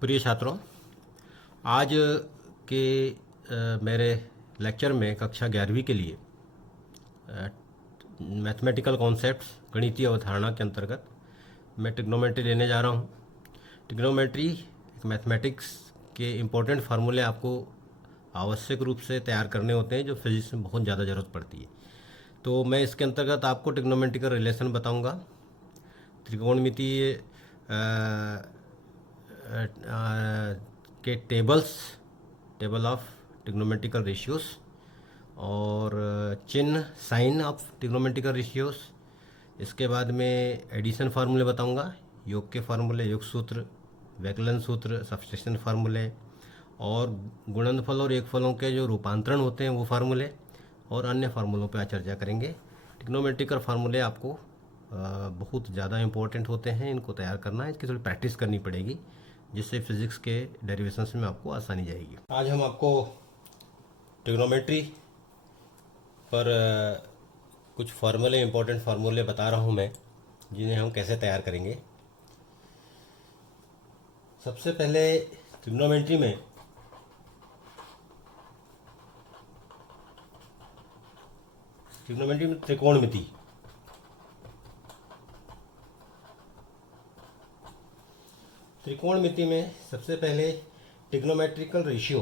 प्रिय छात्रों, आज के मेरे लेक्चर में कक्षा 11वीं के लिए मैथमेटिकल कॉन्सेप्ट्स गणितीय अवधारणा के अंतर्गत मैं ट्रिग्नोमेट्री लेने जा रहा हूँ। ट्रिग्नोमेट्री एक मैथमेटिक्स के इम्पोर्टेंट फार्मूले आपको आवश्यक रूप से तैयार करने होते हैं जो फिजिक्स में बहुत ज़्यादा ज़रूरत पड़ती है। तो मैं इसके अंतर्गत आपको ट्रिग्नोमेट्री का रिलेशन बताऊँगा, त्रिकोणमितीय के टेबल ऑफ ट्रिग्नोमेट्रिकल रेशियोज और चिन्ह साइन ऑफ ट्रिग्नोमेट्रिकल रेशियोज। इसके बाद में एडिशन फार्मूले बताऊंगा, योग के फार्मूले, योग सूत्र, वैकलन सूत्र, सब्स्टिट्यूशन फार्मूले और गुणनफल और एकफलों के जो रूपांतरण होते हैं वो फार्मूले और अन्य फार्मूलों पर आज चर्चा करेंगे। ट्रिग्नोमेट्रिकल फार्मूले आपको बहुत ज़्यादा इम्पोर्टेंट होते हैं, इनको तैयार करना है, इसकी थोड़ी प्रैक्टिस करनी पड़ेगी जिससे फिज़िक्स के डेरिवेशंस में आपको आसानी जाएगी। आज हम आपको ट्रिग्नोमेट्री पर कुछ फार्मूले, इम्पोर्टेंट फार्मूले बता रहा हूँ मैं, जिन्हें हम कैसे तैयार करेंगे। सबसे पहले ट्रिग्नोमेट्री में त्रिकोणमिति, त्रिकोणमिति में सबसे पहले ट्रिग्नोमेट्रिकल रेशियो,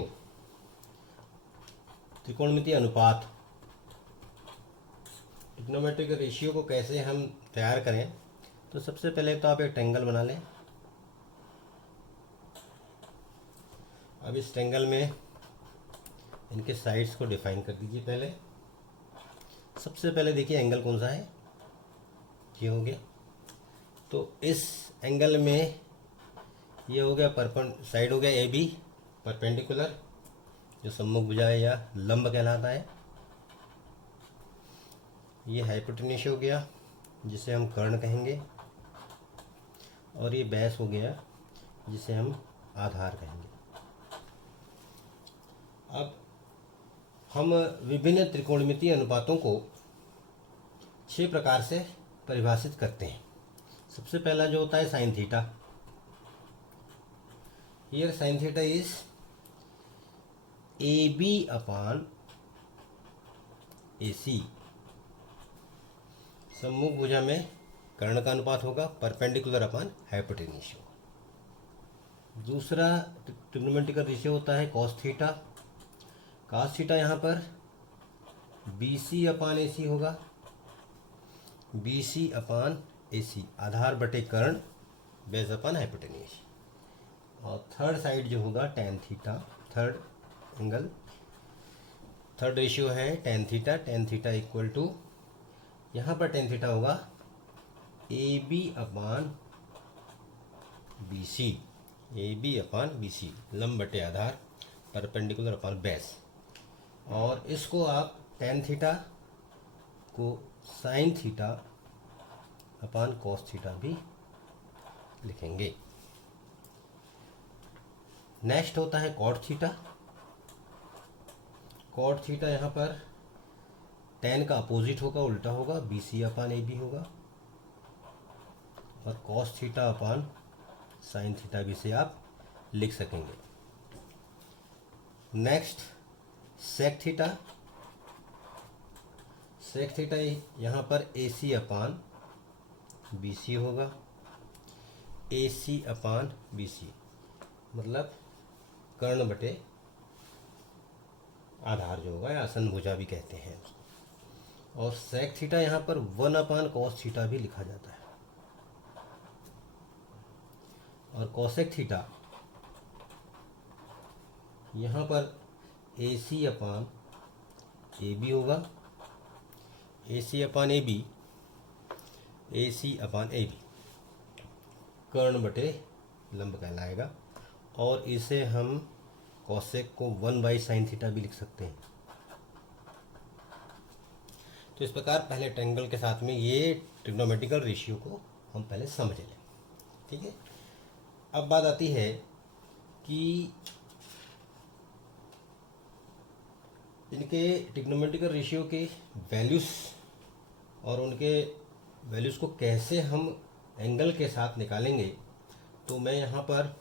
त्रिकोणमिति अनुपात, ट्रिग्नोमेट्रिकल रेशियो को कैसे हम तैयार करें। तो सबसे पहले तो आप एक ट्रायंगल बना लें। अब इस ट्रायंगल में इनके साइड्स को डिफाइन कर दीजिए। पहले सबसे पहले देखिए एंगल कौन सा है, ये हो गया। तो इस एंगल में ये हो गया साइड हो गया ए बी परपेंडिकुलर, जो सम्मुख भुजा या लंब कहलाता है। ये हाइपोटेन्यूस हो गया जिसे हम कर्ण कहेंगे, और ये बेस हो गया जिसे हम आधार कहेंगे। अब हम विभिन्न त्रिकोणमितीय अनुपातों को 6 प्रकार से परिभाषित करते हैं। सबसे पहला जो होता है sine theta. Here sine theta is A B upon A C. सम्मुख भुजा में कर्ण का अनुपात होगा, परपेंडिकुलर अपॉन हाइपोटेन्यूस। दूसरा ट्रिग्नोमेट्रिकल रेशियो होता है कॉस थीटा। कॉस थीटा यहाँ पर बी सी अपॉन ए सी होगा, B C upon A C, आधार बटे कर्ण, बेस अपॉन हाइपोटेन्यूस। और थर्ड साइड जो होगा tan theta, third angle, third ratio है tan theta. Tan theta equal to, यहाँ पर टेन थीटा होगा A B upon B C, A B upon B C, लंब बटे आधार, परपेंडिकुलर अपॉन बेस। और इसको आप टेन थीटा को sine theta upon cos theta भी लिखेंगे। नेक्स्ट होता है कॉट थीटा। कॉट थीटा यहाँ पर टेन का अपोजिट होगा, उल्टा होगा, B C upon A B होगा, और cos theta upon sine theta भी से आप लिख सकेंगे। Next sec theta. Sec theta यहाँ पर ए सी अपॉन बी सी होगा, ए सी अपॉन बी सी, मतलब कर्ण बटे आधार जो होगा, या आसन भुजा भी कहते हैं। और सेक थीटा यहाँ पर 1 अपॉन कॉस थीटा भी लिखा जाता है। और कॉसेक थीटा यहाँ पर ए सी अपॉन ए बी होगा, A C upon A B, A C upon A B, कर्ण बटे लंब कहलाएगा। और इसे हम कॉसेक को 1 बाई साइन थीटा भी लिख सकते हैं। तो इस प्रकार पहले ट्रायंगल के साथ में ये ट्रिग्नोमेट्रिकल रेशियो को हम पहले समझ लें, ठीक है। अब बात आती है कि इनके ट्रिग्नोमेट्रिकल रेशियो के वैल्यूज़ और उनके वैल्यूज़ को कैसे हम एंगल के साथ निकालेंगे। तो मैं यहाँ पर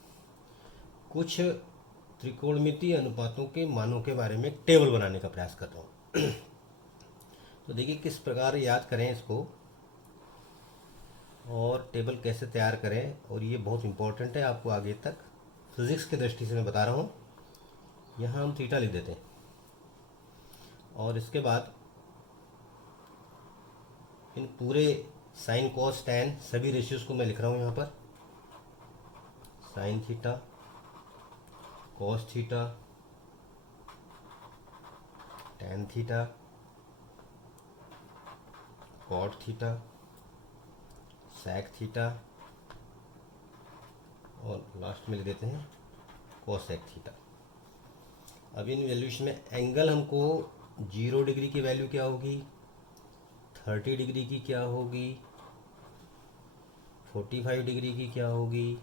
कुछ त्रिकोणमितीय अनुपातों के मानों के बारे में एक टेबल बनाने का प्रयास कर रहा हूँ। तो देखिए किस प्रकार याद करें इसको और टेबल कैसे तैयार करें, और ये बहुत इम्पोर्टेंट है आपको आगे तक फिजिक्स की दृष्टि से मैं बता रहा हूँ। यहाँ हम थीटा लिख देते हैं और इसके बाद इन पूरे साइन कॉस टैन सभी रेशियोज को मैं लिख रहा हूँ यहाँ पर। Sine theta, cos theta, tan theta, cot theta, sec theta और लास्ट में लिख देते हैं कोसेक थीटा। अब इन वैल्यूज में एंगल हमको 0 डिग्री की वैल्यू क्या होगी, 30 डिग्री की क्या होगी, 45 डिग्री की क्या होगी,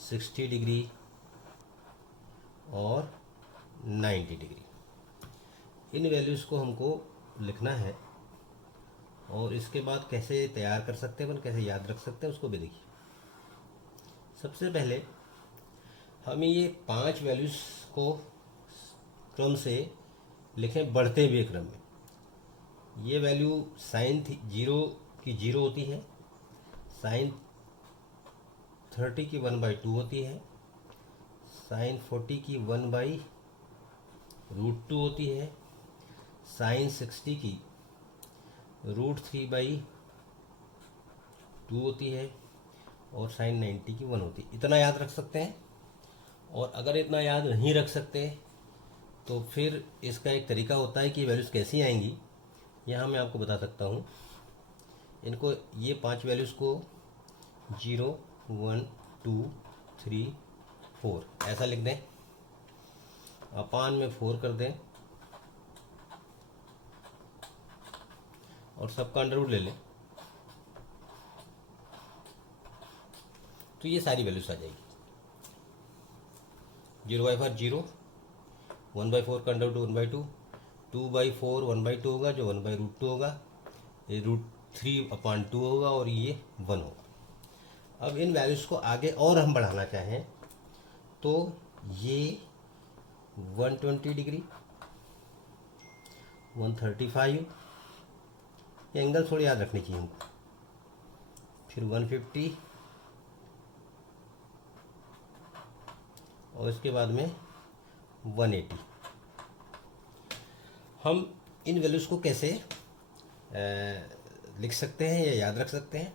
60 डिग्री और 90 डिग्री। इन वैल्यूज़ को हमको लिखना है और इसके बाद कैसे तैयार कर सकते हैं, कैसे याद रख सकते हैं उसको भी देखिए। सबसे पहले हमें ये 5 वैल्यूज़ को क्रम से लिखें बढ़ते हुए क्रम में। ये वैल्यू साइन 0 की 0 होती है, साइन 30 की 1/2 होती है, साइन 40 की 1/√2 होती है, साइन 60 की √3/2 होती है और साइन 90 की 1 होती है। इतना याद रख सकते हैं। और अगर इतना याद नहीं रख सकते तो फिर इसका एक तरीका होता है कि वैल्यूज़ कैसी आएंगी, यहाँ मैं आपको बता सकता हूँ। इनको ये 5 वैल्यूज़ को 0, 1, 2, 3, 4 ऐसा लिख दें, अपान में 4 कर दें और सबका अंडर रूट ले लें, तो ये सारी वैल्यूज आ जाएगी। 0/4 0, 1/4 का अंडर रूट 1/2, 2/4 1/2 होगा जो 1/√2 होगा, ये √3/2 होगा और ये 1 होगा। अब इन वैल्यूज़ को आगे और हम बढ़ाना चाहें तो ये 120 डिग्री, 135, ये एंगल थोड़ी याद रखनी चाहिए हमको, फिर 150 और इसके बाद में 180। हम इन वैल्यूज़ को कैसे लिख सकते हैं या याद रख सकते हैं,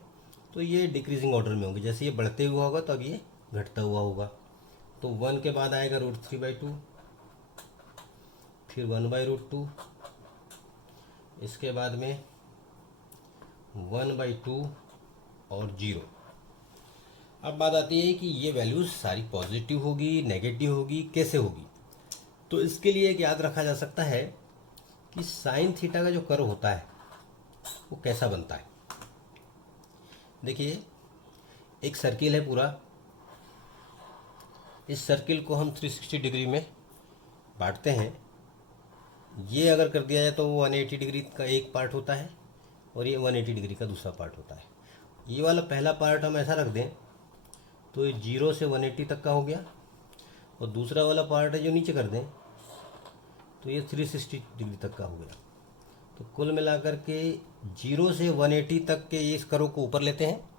तो ये डिक्रीजिंग ऑर्डर में होंगे। जैसे ये बढ़ते हुआ होगा तो अब ये घटता हुआ होगा। तो 1 के बाद आएगा √3/2, फिर 1/√2, इसके बाद में 1/2 और 0। अब बात आती है कि ये वैल्यूज़ सारी पॉजिटिव होगी, नेगेटिव होगी, कैसे होगी। तो इसके लिए एक याद रखा जा सकता है कि साइन थीटा का जो कर्व होता है वो कैसा बनता है। देखिए एक सर्किल है पूरा, इस सर्किल को हम 360 डिग्री में बांटते हैं। ये अगर कर दिया जाए तो वो 180 डिग्री का एक पार्ट होता है और ये 180 डिग्री का दूसरा पार्ट होता है। ये वाला पहला पार्ट हम ऐसा रख दें तो ये 0 से 180 तक का हो गया, और दूसरा वाला पार्ट है जो नीचे कर दें तो ये 360 डिग्री तक का हो गया। तो कुल मिलाकर के 0 से 180 तक के इस कर्व को ऊपर लेते हैं,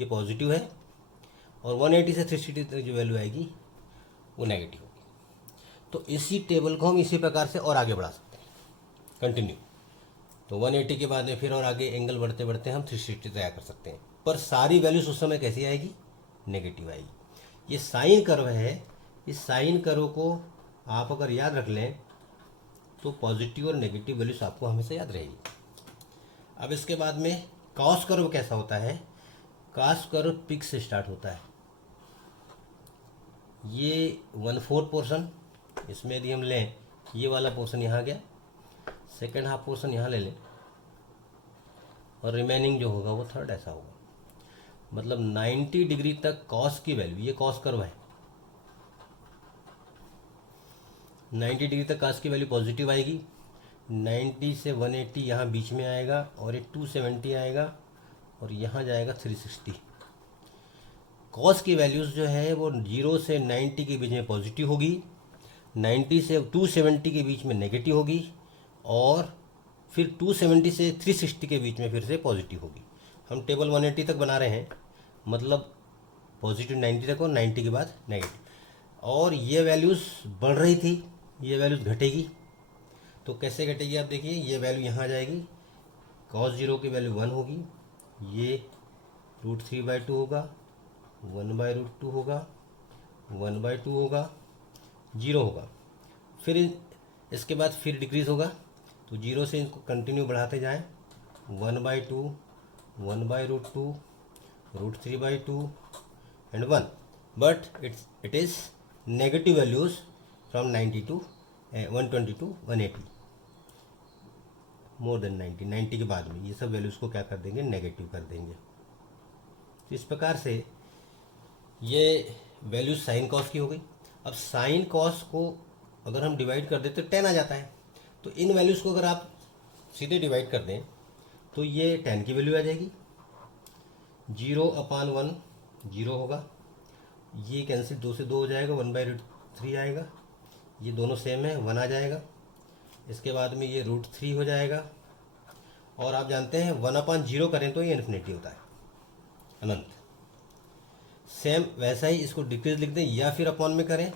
ये पॉजिटिव है, और 180 से 360 तक जो वैल्यू आएगी वो नेगेटिव होगी। तो इसी टेबल को हम इसी प्रकार से और आगे बढ़ा सकते हैं, कंटिन्यू। तो 180 के बाद में फिर और आगे एंगल बढ़ते बढ़ते हम 360 तैयार कर सकते हैं, पर सारी वैल्यूज उस समय कैसी आएगी, नेगेटिव आएगी। ये साइन कर्व है, इस साइन कर्व को आप अगर याद रख लें तो पॉजिटिव और नेगेटिव वैल्यूज आपको हमेशा याद रहेगी। अब इसके बाद में कॉस कर्व कैसा होता है, कॉस कर्व पिक से स्टार्ट होता है। ये 1/4 पोर्शन, इसमें यदि हम लें ये वाला पोर्शन यहाँ गया, सेकेंड हाफ पोर्शन यहाँ ले लें और रिमेनिंग जो होगा वो थर्ड ऐसा होगा। मतलब 90 डिग्री तक कॉस की वैल्यू, ये कॉस कर्व है, 90 डिग्री तक कॉस की वैल्यू पॉजिटिव आएगी। 90 से 180 यहाँ बीच में आएगा और ये 270 आएगा और यहाँ जाएगा 360। कॉस की वैल्यूज़ जो है वो 0 से 90 के बीच में पॉजिटिव होगी, 90 से 270 के बीच में नेगेटिव होगी, और फिर 270 से 360 के बीच में फिर से पॉजिटिव होगी। हम टेबल 180 तक बना रहे हैं, मतलब पॉजिटिव 90 तक और 90 के बाद नेगेटिव। और ये वैल्यूज़ बढ़ रही थी, ये वैल्यूज़ घटेगी। तो कैसे घटेगी आप देखिए, ये वैल्यू यहाँ आ जाएगी, cos 0 की वैल्यू 1 होगी, ये √3/2 होगा, 1/√2 होगा, 1/2 होगा, 0 होगा। फिर इसके बाद फिर डिक्रीज होगा, तो 0 से इनको कंटिन्यू बढ़ाते जाएं, 1/2, 1/√2, √3/2 and 1। But it is negative values from 90 to 120 to 180, more than 90 के बाद में ये सब वैल्यूज़ को क्या कर देंगे, नेगेटिव कर देंगे। तो इस प्रकार से ये वैल्यू साइन कॉस की हो गई। अब साइन कॉस को अगर हम डिवाइड कर दें तो 10 आ जाता है। तो इन वैल्यूज़ को अगर आप सीधे डिवाइड कर दें तो ये 10 की वैल्यू आ जाएगी, 0/1 0 होगा, ये कैंसिल 2 से 2 हो जाएगा, 1/√3 आएगा, ये दोनों सेम है, 1 आ जाएगा। इसके बाद में ये √3 हो जाएगा, और आप जानते हैं 1/0 करें तो ये इन्फिनिटी होता है, अनंत। सेम वैसा ही इसको डिक्रीज लिख दें या फिर अपॉन में करें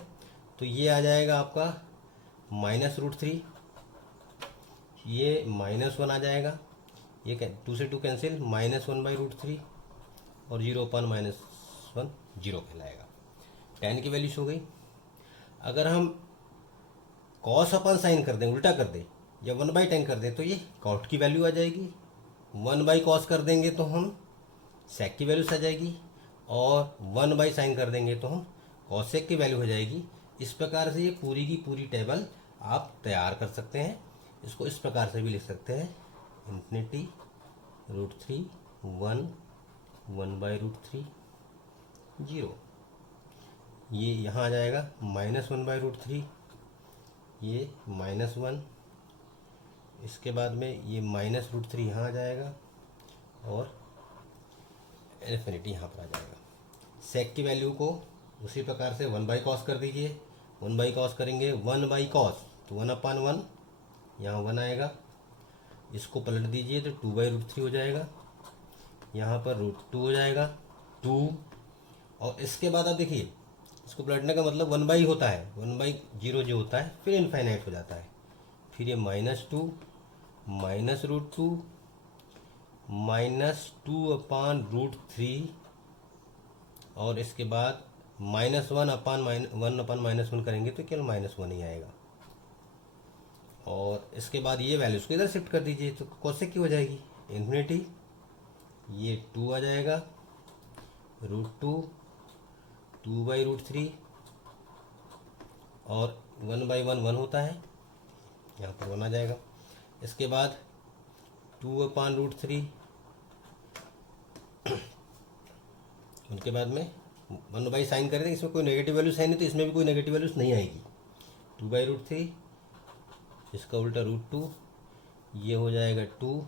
तो ये आ जाएगा आपका -√3, ये -1 आ जाएगा, ये 2 से 2 कैंसिल, -1/√3 और 0/-1 0 कहलाएगा। 10 की वैल्यूज हो गई। अगर हम कॉस अपन साइन कर दें, उल्टा कर दें, या 1/10 कर दें तो ये कॉट की वैल्यू आ जाएगी, 1/cos कर देंगे तो हम सेक की वैल्यू आ जाएगी, और 1/sin कर देंगे तो हम कॉसेक की वैल्यू हो जाएगी। इस प्रकार से ये पूरी की पूरी टेबल आप तैयार कर सकते हैं। इसको इस प्रकार से भी लिख सकते हैं, इन्फिनिटी √3 1 1/√3 0, ये यहाँ आ जाएगा -1/√3, ये -1, इसके बाद में ये -√3 यहाँ आ जाएगा, और इन्फिनिटी यहाँ पर आ जाएगा। सेक की वैल्यू को उसी प्रकार से 1/cos कर दीजिए, 1/cos करेंगे, 1/cos तो 1/1, यहाँ 1 आएगा, इसको पलट दीजिए तो 2/√3 हो जाएगा, यहाँ पर √2 हो जाएगा 2, और इसके बाद आप देखिए इसको पलटने का मतलब 1/, होता है 1/0 जो होता है, फिर इनफाइनाइट हो जाता है, फिर ये -2 -√2 -2/√3, और इसके बाद -1/1 करेंगे तो केवल -1 ही आएगा। और इसके बाद ये वैल्यूज़ को इधर शिफ्ट कर दीजिए तो कोसेक की हो जाएगी, इन्फिनिटी, ये 2 आ जाएगा, √2 2/√3, और 1/1 1 होता है, यहाँ पर 1 आ जाएगा। इसके बाद 2/√3, उनके बाद में 1/sin कर देंगे, इसमें कोई नेगेटिव वैल्यूज है नहीं तो इसमें भी कोई नेगेटिव वैल्यूज नहीं आएगी, 2/√3, इसका उल्टा √2, ये हो जाएगा 2,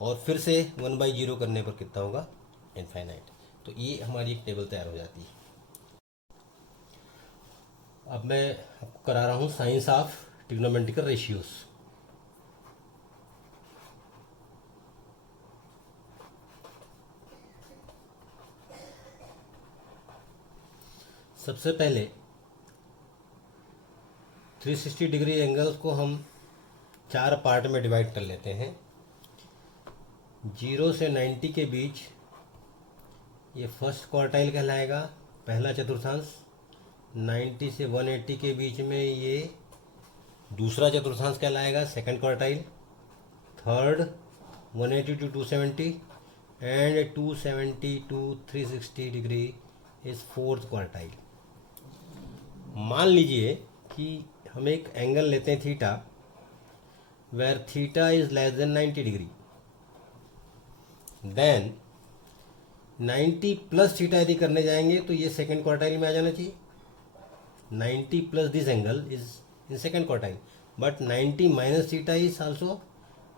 और फिर से 1/0 करने पर कितना होगा, इनफाइनाइट। तो ये हमारी एक टेबल तैयार हो जाती है। अब मैं आपको करा रहा हूँ साइंस ऑफ ट्रिग्नोमेट्रिकल रेशियोज। सबसे पहले 360 डिग्री एंगल्स को हम 4 पार्ट में डिवाइड कर लेते हैं। 0 से 90 के बीच ये फर्स्ट क्वार्टाइल कहलाएगा, पहला चतुर्थांश। 90 से 180 के बीच में ये दूसरा चतुर्थांश कहलाएगा, second quartile. Third 180 to 270 and 270 to 360 degree is fourth quartile. मान लीजिए कि हम एक एंगल लेते हैं थीटा, where theta is less than 90 degree, then 90 plus theta यदि करने जाएंगे तो ये सेकंड क्वार्टाइल में आ जाना चाहिए। 90 plus this angle is in second quartile, but 90 minus theta is also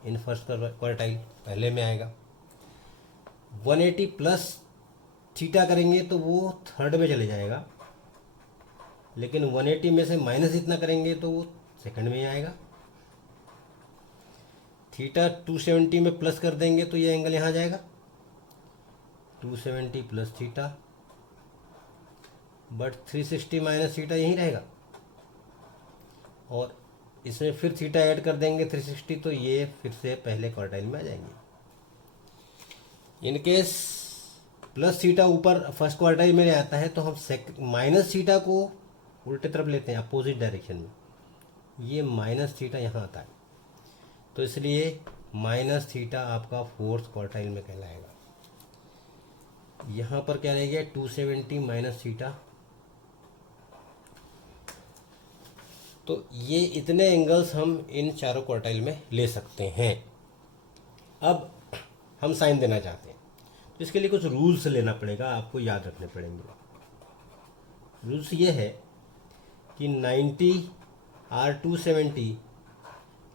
in first quartile, पहले में आएगा। 180 प्लस थीटा करेंगे तो वो थर्ड में चले जाएगा, लेकिन 180 में से माइनस इतना करेंगे तो वो सेकंड में ही आएगा। थीटा 270 में प्लस कर देंगे तो ये एंगल यहाँ आ जाएगा 270 plus theta, but 360 minus theta यहीं रहेगा, और इसमें फिर थीटा ऐड कर देंगे 360 तो ये फिर से पहले क्वार्टाइल में आ जाएंगे। इनकेस प्लस थीटा ऊपर फर्स्ट क्वार्टाइल में आता है तो हम माइनस थीटा को उल्टे तरफ लेते हैं, अपोजिट डायरेक्शन में, ये माइनस थीटा यहाँ आता है, तो इसलिए माइनस थीटा आपका फोर्थ क्वार्टाइल में कहलाएगा। यहाँ पर क्या रह गया 270 माइनस थीटा, तो ये इतने एंगल्स हम इन चारों क्वार्टाइल में ले सकते हैं। अब हम साइन देना चाहते हैं तो इसके लिए कुछ रूल्स लेना पड़ेगा, आपको याद रखने पड़ेंगे। रूल्स ये है कि 90 और 270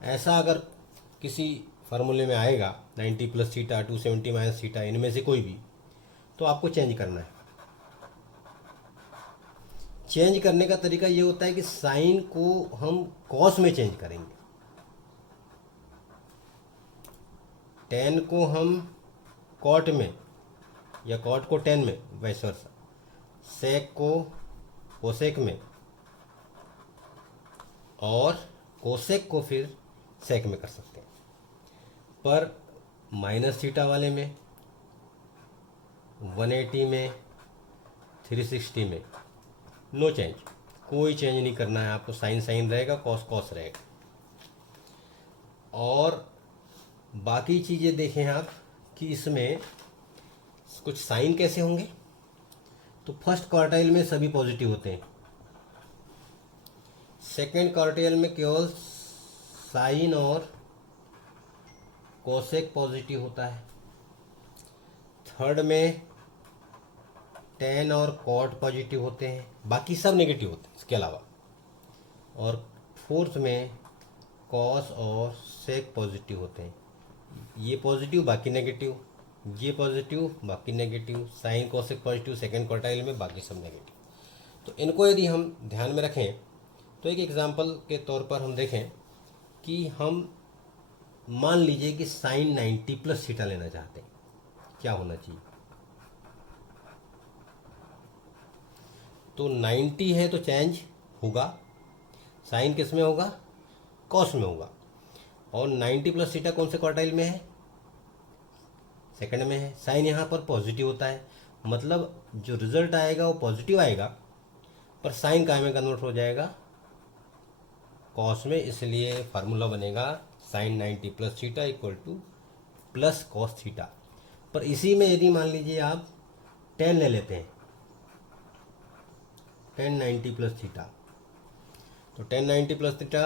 ऐसा अगर किसी फार्मूले में आएगा 90 प्लस थीटा 270 माइनस थीटा, इनमें से कोई भी, तो आपको चेंज करना है। चेंज करने का तरीका ये होता है कि साइन को हम कॉस में चेंज करेंगे, टेन को हम कॉट में या कॉट को टेन में, वैसे वर्सा, सेक को कोसेक में और कोसेक को फिर सेक में कर सकते हैं। पर माइनस थीटा वाले में 180 में 360 में नो चेंज, कोई चेंज नहीं करना है आपको, साइन साइन रहेगा, कॉस कॉस रहेगा। और बाकी चीज़ें देखें आप कि इसमें कुछ साइन कैसे होंगे, तो फर्स्ट क्वार्टाइल में सभी पॉजिटिव होते हैं, सेकेंड क्वार्टाइल में केवल साइन और कोसेक पॉजिटिव होता है, थर्ड में टेन और कॉट पॉजिटिव होते हैं, बाकी सब नेगेटिव होते हैं इसके अलावा, और फोर्थ में कॉस और सेक पॉजिटिव होते हैं, ये पॉजिटिव बाकी नेगेटिव, ये पॉजिटिव बाकी negative, sine cosec positive second quartile में, बाकी सब नेगेटिव। तो इनको यदि हम ध्यान में रखें तो एक एग्जांपल के तौर पर हम देखें कि हम मान लीजिए कि साइन 90 प्लस थीटा लेना चाहते हैं, क्या होना चाहिए, तो 90 है तो चेंज होगा, साइन किस में होगा, कॉस में होगा, और 90 प्लस थीटा कौन से क्वार्टाइल में है, सेकंड में है, साइन यहाँ पर पॉजिटिव होता है, मतलब जो रिजल्ट आएगा वो पॉजिटिव आएगा, पर साइन काय में कन्वर्ट हो जाएगा, कॉस में, इसलिए फार्मूला बनेगा sine 90 plus theta equal to plus cos theta. पर इसी में यदि मान लीजिए आप 10 ले लेते हैं, 10 90 प्लस थीटा, तो 10 90 प्लस थीटा,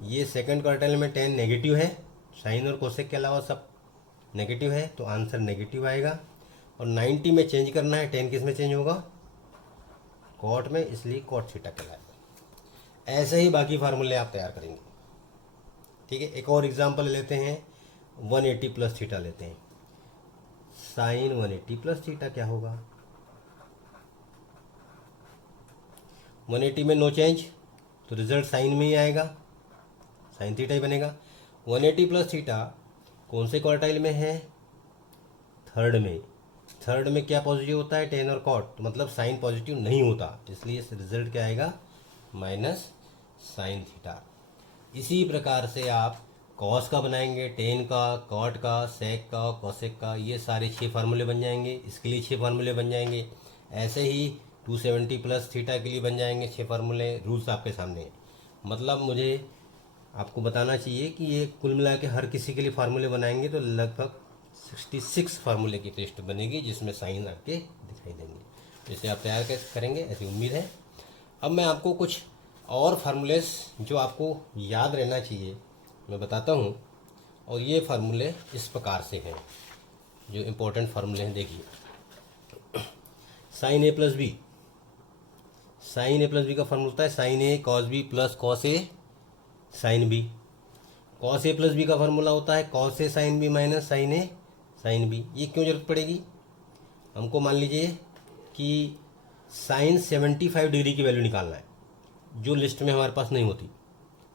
ये सेकंड क्वार्टाइल में 10 नेगेटिव है, साइन और कोसेक के अलावा सब नेगेटिव है, तो आंसर नेगेटिव आएगा। और 90 में चेंज करना है, 10 किस में चेंज होगा, कॉट में, इसलिए कॉट थीटा कहलाएगा। ऐसे ही बाकी फार्मूले आप तैयार करेंगे। ठीक है, एक और एग्जांपल लेते हैं, 180 प्लस थीटा लेते हैं, साइन 180 प्लस थीटा क्या होगा, 180 में नो चेंज, तो रिजल्ट साइन में ही आएगा, साइन थीटा ही बनेगा। 180 प्लस थीटा कौन से क्वार्टाइल में है, थर्ड में, थर्ड में क्या पॉजिटिव होता है, टेन और कॉट, तो मतलब साइन पॉजिटिव नहीं होता, इसलिए रिजल्ट क्या आएगा, माइनस साइन थीटा। इसी प्रकार से आप कॉस का बनाएंगे, टेन का, कॉट का, सेक का, कोसेक का, ये सारे 6 फार्मूले बन जाएंगे, इसके लिए 6 फार्मूले बन जाएंगे। ऐसे ही 270 प्लस थीटा के लिए बन जाएंगे 6 फार्मूले। रूल्स आपके सामने हैं, मतलब मुझे आपको बताना चाहिए कि ये कुल मिला के हर किसी के लिए फार्मूले बनाएंगे तो लगभग 66 फार्मूले की लिस्ट बनेगी, जिसमें साइन आपके दिखाई देंगे। तो इसे आप तैयार करेंगे ऐसी उम्मीद है। अब मैं आपको कुछ और फार्मूलेस जो आपको याद रहना चाहिए मैं बताता हूँ, और ये फार्मूले इस प्रकार से हैं जो इम्पोर्टेंट फार्मूले हैं। देखिए, sign A plus B, sine A plus B का फार्मूला होता है sign A cos B plus cos A sine B. Cos A plus B का फार्मूला होता है cos A sine B minus sine A sine B. ये क्यों जरूरत पड़ेगी, हमको मान लीजिए कि साइन 75 डिग्री की वैल्यू निकालना है, जो लिस्ट में हमारे पास नहीं होती,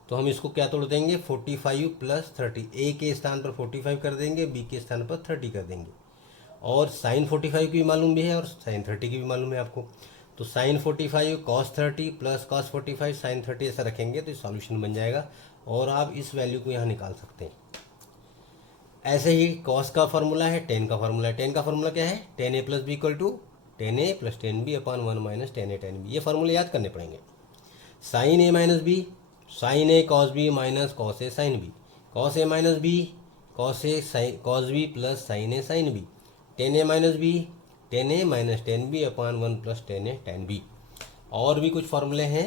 तो हम इसको क्या तोड़ देंगे, 45 प्लस 30, ए के स्थान पर 45 कर देंगे, बी के स्थान पर 30 कर देंगे। और साइन 45 की भी मालूम भी है और साइन 30 की भी मालूम है आपको। तो sine 45 cos 30 plus cos 45 sine 30 ऐसा रखेंगे तो सॉल्यूशन बन जाएगा और आप इस वैल्यू को यहाँ निकाल सकते हैं। ऐसे ही कॉस का फार्मूला है, टेन का फार्मूला है। टेन का फार्मूला क्या है, tan A plus B equal to tan A plus tan B upon 1 minus tan A tan B. ये फार्मूले याद करने पड़ेंगे। Sine A minus B, sine A cos B minus cos A sine B, cos A minus B cos A sine cos B plus sine A sine B, tan A minus B tan A minus tan B upon 1 plus tan A tan B. और भी कुछ फार्मूले हैं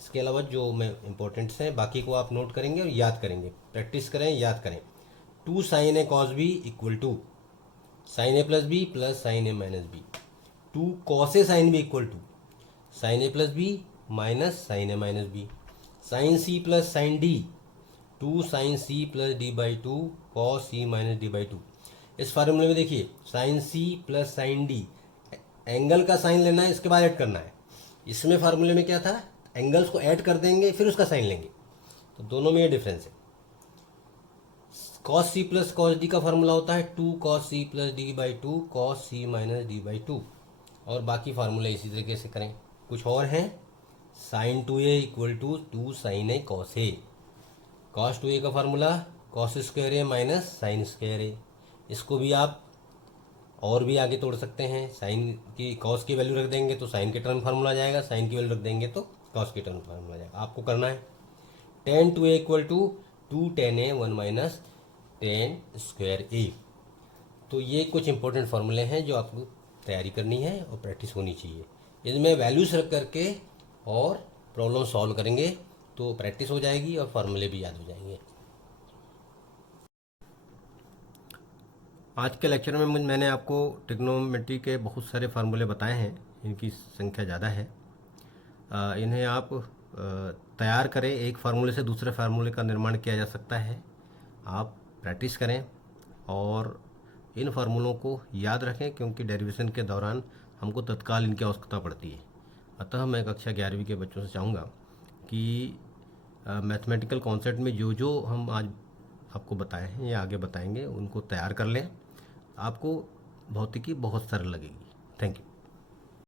इसके अलावा जो मैं importance हैं, बाकी को आप नोट करेंगे और याद करेंगे, प्रैक्टिस करें, याद करें। 2 sine A cos B equal to sine A plus B plus sine A minus B, 2 cos A sine B equal to sine A plus B minus sine A minus B, sine C plus sine D 2 sine C plus D by 2 cos C minus D by 2। इस फार्मूले में देखिए sine C plus sine D, angle का sine लेना है, इसके बाद add करना है। इसमें फार्मूले में क्या था, एंगल्स को ऐड कर देंगे फिर उसका साइन लेंगे, तो दोनों में ये डिफरेंस है। Cos C plus cos D का फार्मूला होता है 2 cos C plus D by 2 cos C minus D by 2। और बाकी फार्मूले इसी तरीके से करें। कुछ और हैं, sine 2a equal to 2 sine A cos A, cos 2a का formula cos square A minus sine square A. इसको भी आप और भी आगे तोड़ सकते हैं। साइन की कॉस की वैल्यू रख देंगे तो साइन के टर्म फार्मूला आ जाएगा, साइन की वैल्यू रख देंगे तो कॉस के टर्म फार्मूला आ जाएगा। आपको करना है tan 2a equal to 2 tan A 1 minus tan square A. तो ये कुछ इंपॉर्टेंट फार्मूले हैं जो आपको तैयारी करनी है और प्रैक्टिस होनी चाहिए। इसमें वैल्यूज रख करके और प्रॉब्लम सॉल्व करेंगे तो प्रैक्टिस हो जाएगी और फार्मूले भी याद हो जाएंगे। आज के लेक्चर में मैंने आपको ट्रिग्नोमेट्री के बहुत सारे फार्मूले बताए हैं, इनकी संख्या ज़्यादा है। इन्हें आप तैयार करें, एक फार्मूले से दूसरे फार्मूले का निर्माण किया जा सकता है। आप प्रैक्टिस करें और इन फार्मूलों को याद रखें, क्योंकि डेरिवेशन के दौरान हमको तत्काल इनकी आवश्यकता पड़ती है। अतः मैं कक्षा 11वीं के बच्चों से चाहूँगा कि मैथमेटिकल कॉन्सेप्ट में जो जो हम आज आपको बताए हैं या आगे बताएंगे उनको तैयार कर लें। आपको भौतिकी बहुत सरल लगेगी। Thank you.